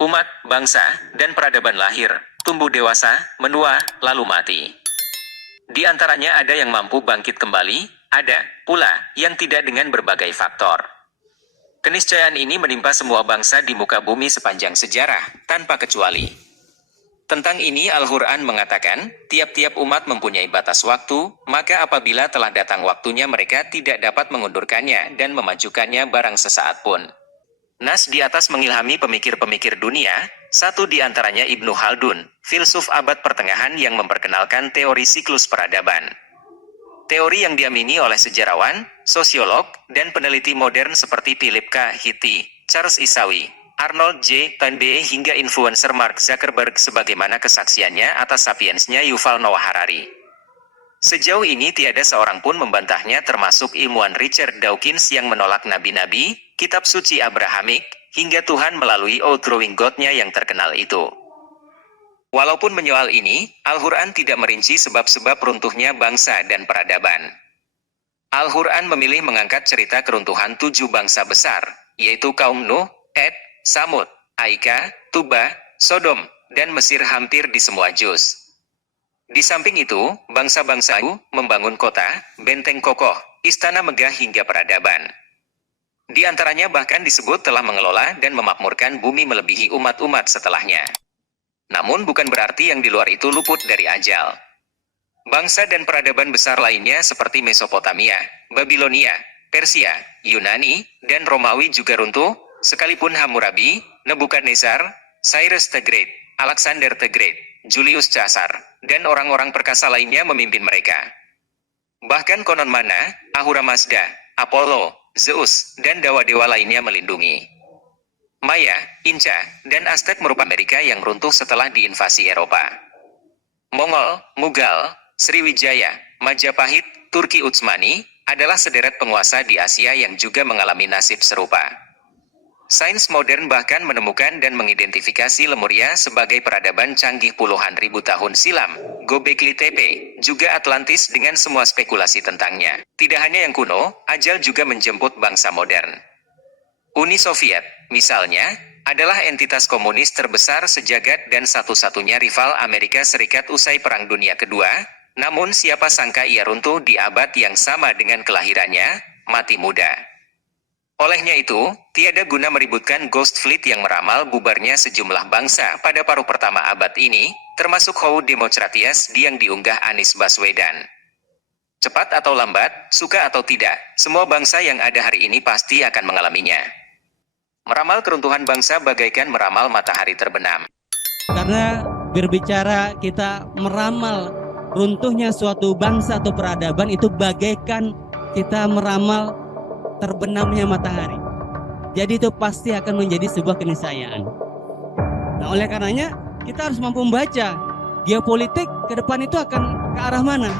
Umat, bangsa, dan peradaban lahir, tumbuh dewasa, menua, lalu mati. Di antaranya ada yang mampu bangkit kembali, ada pula yang tidak dengan berbagai faktor. Keniscayaan ini menimpa semua bangsa di muka bumi sepanjang sejarah, tanpa kecuali. Tentang ini Al-Quran mengatakan, tiap-tiap umat mempunyai batas waktu, maka apabila telah datang waktunya mereka tidak dapat mengundurkannya dan memajukannya barang sesaat pun. Nas di atas mengilhami pemikir-pemikir dunia, satu di antaranya Ibnu Khaldun, filsuf abad pertengahan yang memperkenalkan teori siklus peradaban. Teori yang diamini oleh sejarawan, sosiolog, dan peneliti modern seperti Philip K. Hitti, Charles Isawi, Arnold J. Toynbee hingga influencer Mark Zuckerberg sebagaimana kesaksiannya atas sapiensnya Yuval Noah Harari. Sejauh ini tiada seorang pun membantahnya termasuk ilmuwan Richard Dawkins yang menolak nabi-nabi, kitab suci Abrahamik, hingga Tuhan melalui Outgrowing God-nya yang terkenal itu. Walaupun menyoal ini, Al-Quran tidak merinci sebab-sebab runtuhnya bangsa dan peradaban. Al-Quran memilih mengangkat cerita keruntuhan 7 bangsa besar, yaitu kaum Nuh, Ad, Samud, Aika, Tuba, Sodom, dan Mesir hampir di semua juz. Di samping itu, bangsa-bangsa itu membangun kota, benteng kokoh, istana megah hingga peradaban. Di antaranya bahkan disebut telah mengelola dan memakmurkan bumi melebihi umat-umat setelahnya. Namun bukan berarti yang di luar itu luput dari ajal. Bangsa dan peradaban besar lainnya seperti Mesopotamia, Babilonia, Persia, Yunani, dan Romawi juga runtuh, sekalipun Hammurabi, Nebukadnezar, Cyrus the Great, Alexander the Great, Julius Caesar, dan orang-orang perkasa lainnya memimpin mereka. Bahkan konon mana, Ahura Mazda, Apollo, Zeus, dan dewa-dewa lainnya melindungi. Maya, Inca, dan Aztec merupakan Amerika yang runtuh setelah diinvasi Eropa. Mongol, Mughal, Sriwijaya, Majapahit, Turki Utsmani, adalah sederet penguasa di Asia yang juga mengalami nasib serupa. Sains modern bahkan menemukan dan mengidentifikasi Lemuria sebagai peradaban canggih puluhan ribu tahun silam, Gobekli Tepe, juga Atlantis dengan semua spekulasi tentangnya. Tidak hanya yang kuno, ajal juga menjemput bangsa modern. Uni Soviet, misalnya, adalah entitas komunis terbesar sejagat dan satu-satunya rival Amerika Serikat usai Perang Dunia Kedua, namun siapa sangka ia runtuh di abad yang sama dengan kelahirannya, mati muda. Olehnya itu, tiada guna meributkan Ghost Fleet yang meramal bubarnya sejumlah bangsa pada paruh pertama abad ini, termasuk How Demonstratias yang diunggah Anies Baswedan. Cepat atau lambat, suka atau tidak, semua bangsa yang ada hari ini pasti akan mengalaminya. Meramal keruntuhan bangsa bagaikan meramal matahari terbenam. Karena berbicara kita meramal runtuhnya suatu bangsa atau peradaban itu bagaikan kita meramal terbenamnya matahari. Jadi itu pasti akan menjadi sebuah keniscayaan. Nah, oleh karenanya kita harus mampu membaca geopolitik ke depan itu akan ke arah mana.